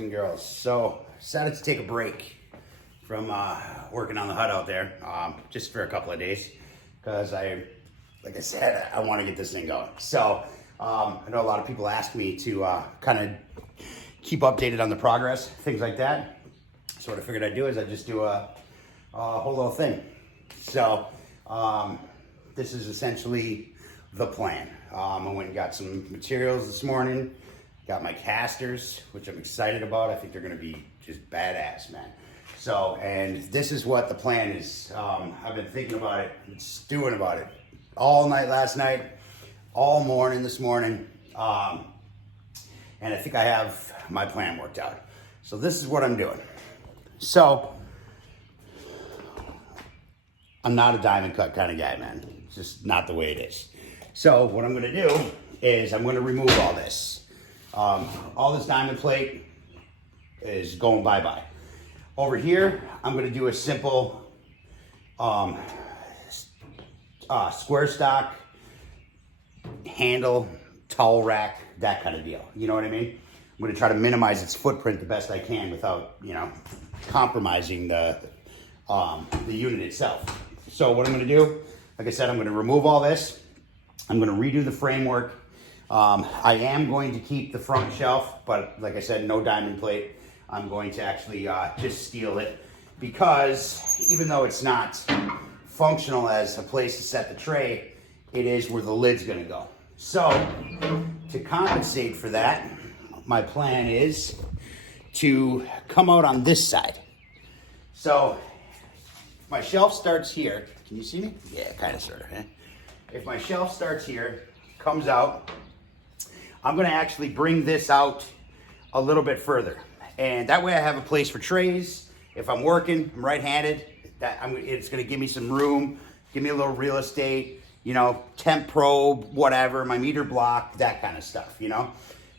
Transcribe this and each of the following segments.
boys and girls. So, decided to take a break from working on the hut out there, just for a couple of days, because like I said, I want to get this thing going. So, I know a lot of people ask me to kind of keep updated on the progress, things like that. So what I figured I'd do is I'd just do a whole little thing. So, this is essentially the plan. I went and got some materials this morning. Got my casters, which I'm excited about. I think they're gonna be just badass, man. So, and this is what the plan is. I've been thinking about it, stewing about it all night last night, all morning this morning. And I think I have my plan worked out. So this is what I'm doing. So, I'm not a diamond cut kind of guy, man. It's just not the way it is. So what I'm gonna do is I'm gonna remove all this. All this diamond plate is going bye-bye. Over here, I'm gonna do a simple square stock, handle, towel rack, that kind of deal. You know what I mean? I'm gonna try to minimize its footprint the best I can without, you know, compromising the unit itself. So what I'm gonna do, like I said, I'm gonna remove all this. I'm gonna redo the framework. I am going to keep the front shelf, but like I said, no diamond plate. I'm going to actually just steel it, because even though it's not functional as a place to set the tray, it is where the lid's gonna go. So to compensate for that, my plan is to come out on this side. So my shelf starts here. Can you see me? Yeah, kind of, sort of. Eh? If my shelf starts here, comes out, I'm gonna actually bring this out a little bit further. And that way I have a place for trays. If I'm working, I'm right-handed, it's gonna give me some room, give me a little real estate, you know, temp probe, whatever, my meter block, that kind of stuff, you know?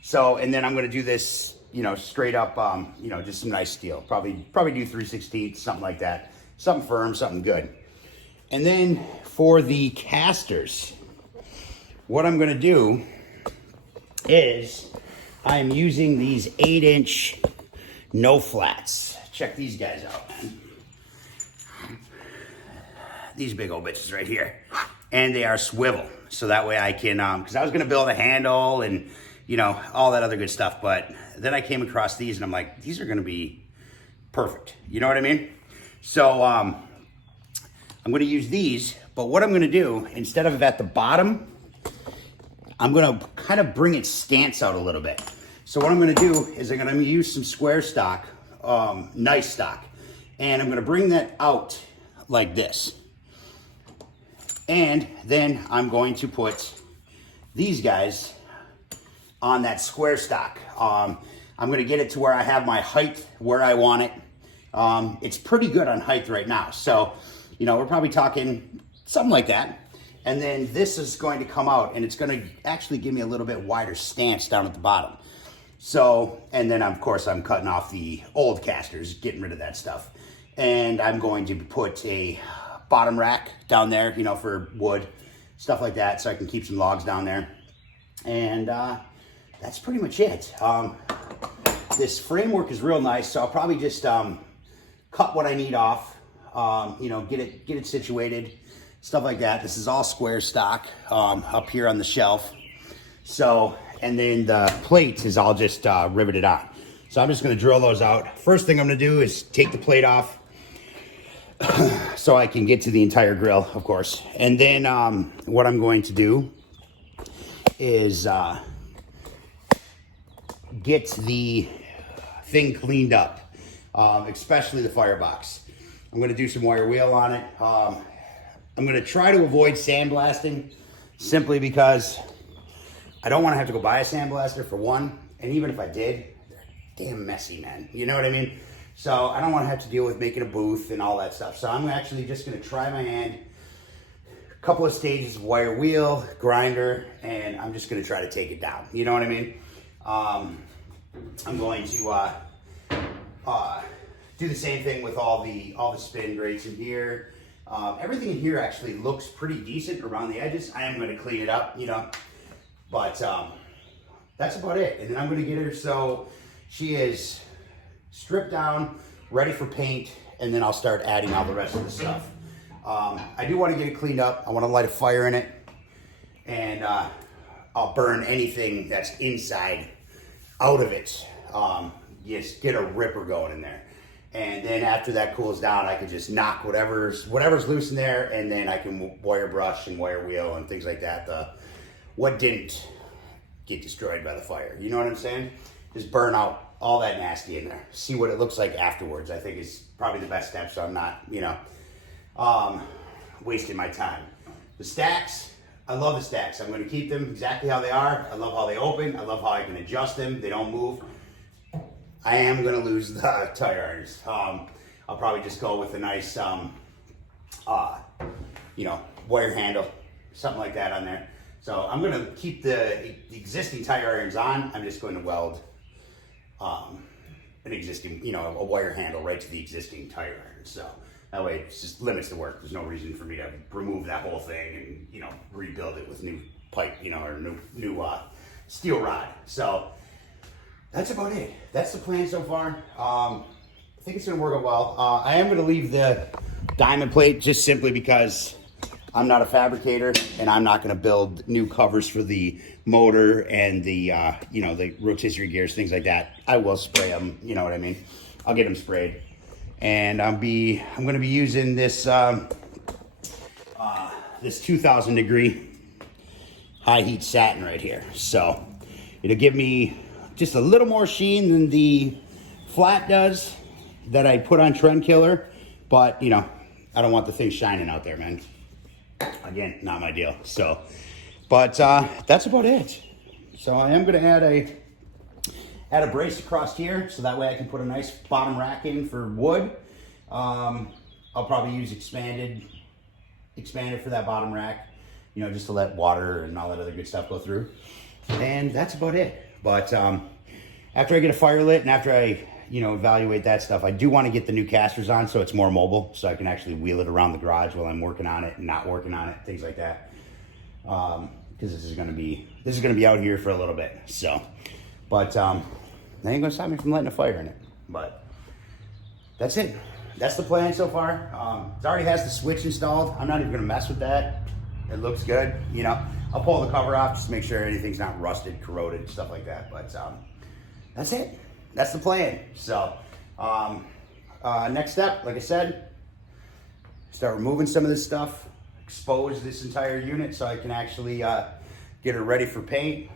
So, and then I'm gonna do this, you know, straight up, you know, just some nice steel. Probably do 3/16, something like that. Something firm, something good. And then for the casters, what I'm gonna do is I'm using these 8-inch no flats. Check these guys out, man. These big old bitches right here. And they are swivel. So that way I can, because I was gonna build a handle and, you know, all that other good stuff. But then I came across these and I'm like, these are gonna be perfect. You know what I mean? So I'm gonna use these, but what I'm gonna do, instead of at the bottom, I'm gonna kind of bring its stance out a little bit. So what I'm gonna do is I'm gonna use some square stock, nice stock, and I'm gonna bring that out like this. And then I'm going to put these guys on that square stock. I'm gonna get it to where I have my height where I want it. It's pretty good on height right now. So, you know, we're probably talking something like that. And then this is going to come out and it's gonna actually give me a little bit wider stance down at the bottom. So, and then of course I'm cutting off the old casters, getting rid of that stuff. And I'm going to put a bottom rack down there, you know, for wood, stuff like that, so I can keep some logs down there. And that's pretty much it. This framework is real nice, so I'll probably just cut what I need off, you know, get it situated, stuff like that. This is all square stock up here on the shelf. So, and then the plate is all just riveted on. So I'm just gonna drill those out. First thing I'm gonna do is take the plate off so I can get to the entire grill, of course. And then what I'm going to do is get the thing cleaned up, especially the firebox. I'm gonna do some wire wheel on it. I'm gonna try to avoid sandblasting, simply because I don't wanna have to go buy a sandblaster for one, and even if I did, they're damn messy, man. You know what I mean? So I don't wanna have to deal with making a booth and all that stuff. So I'm actually just gonna try my hand, a couple of stages of wire wheel, grinder, and I'm just gonna try to take it down. You know what I mean? I'm going to do the same thing with all the spin grates in here. Everything in here actually looks pretty decent around the edges. I am going to clean it up, you know, but that's about it. And then I'm going to get her so she is strip down, ready for paint, and then I'll start adding all the rest of the stuff. I do want to get it cleaned up. I want to light a fire in it, and I'll burn anything that's inside out of it. Just get a ripper going in there. And then after that cools down, I can just knock whatever's loose in there, and then I can wire brush and wire wheel and things like that. What didn't get destroyed by the fire. You know what I'm saying? Just burn out all that nasty in there. See what it looks like afterwards. I think is probably the best step, so I'm not, wasting my time. The stacks, I love the stacks. I'm going to keep them exactly how they are. I love how they open. I love how I can adjust them. They don't move. I am going to lose the tire irons. I'll probably just go with a nice, wire handle, something like that on there. So I'm going to keep the existing tire irons on. I'm just going to weld an existing, a wire handle right to the existing tire irons. So that way it just limits the work. There's no reason for me to remove that whole thing and, rebuild it with new pipe, or new steel rod. So that's about it. That's the plan so far. I think it's going to work out well. I am going to leave the diamond plate just simply because I'm not a fabricator, and I'm not going to build new covers for the motor and the, the rotisserie gears, things like that. I will spray them, you know what I mean? I'll get them sprayed. And I'm going to be using this, this 2000 degree high heat satin right here. So it'll give me just a little more sheen than the flat does that I put on Trend Killer. But, I don't want the thing shining out there, man. Again, not my deal. So, but that's about it. So I am going to add a brace across here, so that way I can put a nice bottom rack in for wood. I'll probably use expanded for that bottom rack, just to let water and all that other good stuff go through. And that's about it. But after I get a fire lit and after I evaluate that stuff, I do want to get the new casters on so it's more mobile, so I can actually wheel it around the garage while I'm working on it and not working on it, things like that. Because this is gonna be out here for a little bit. So, but that ain't gonna stop me from lighting a fire in it. But that's it. That's the plan so far. It already has the switch installed. I'm not even gonna mess with that. It looks good. I'll pull the cover off just to make sure anything's not rusted, corroded, stuff like that. But that's it. That's the plan. So next step, like I said, start removing some of this stuff, expose this entire unit so I can actually get it ready for paint,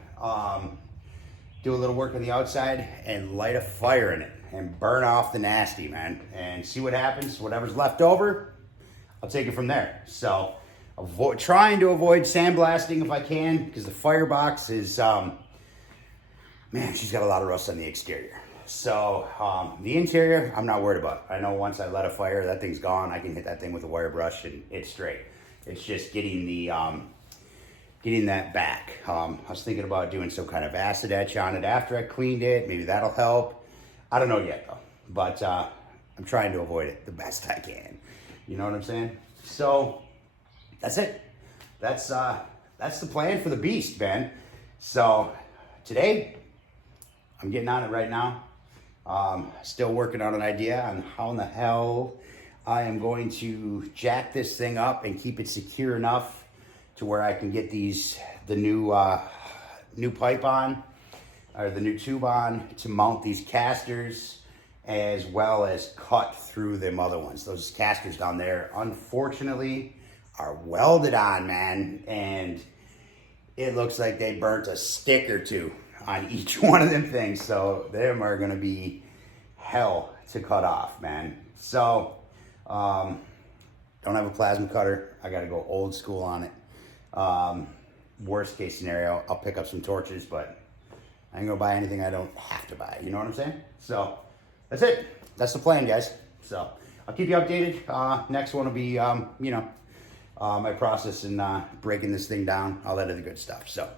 do a little work on the outside, and light a fire in it and burn off the nasty, man, and see what happens. Whatever's left over, I'll take it from there. So trying to avoid sandblasting if I can, because the firebox is, man, she's got a lot of rust on the exterior. So the interior, I'm not worried about. I know once I light a fire, that thing's gone. I can hit that thing with a wire brush and it's straight. It's just getting the getting that back. I was thinking about doing some kind of acid etch on it after I cleaned it. Maybe that'll help. I don't know yet though, but I'm trying to avoid it the best I can. You know what I'm saying? So that's it. That's the plan for the beast, man. So today, I'm getting on it right now. Still working on an idea on how in the hell I am going to jack this thing up and keep it secure enough to where I can get the new pipe on, or the new tube on, to mount these casters, as well as cut through them other ones. Those casters down there, unfortunately, are welded on, man, and it looks like they burnt a stick or two on each one of them things. So them are gonna be hell to cut off, man. So don't have a plasma cutter. I gotta go old school on it. Worst case scenario, I'll pick up some torches, but I ain't gonna buy anything I don't have to buy. You know what I'm saying? So that's it. That's the plan, guys. So I'll keep you updated. Next one will be, my process in breaking this thing down, all that other good stuff. So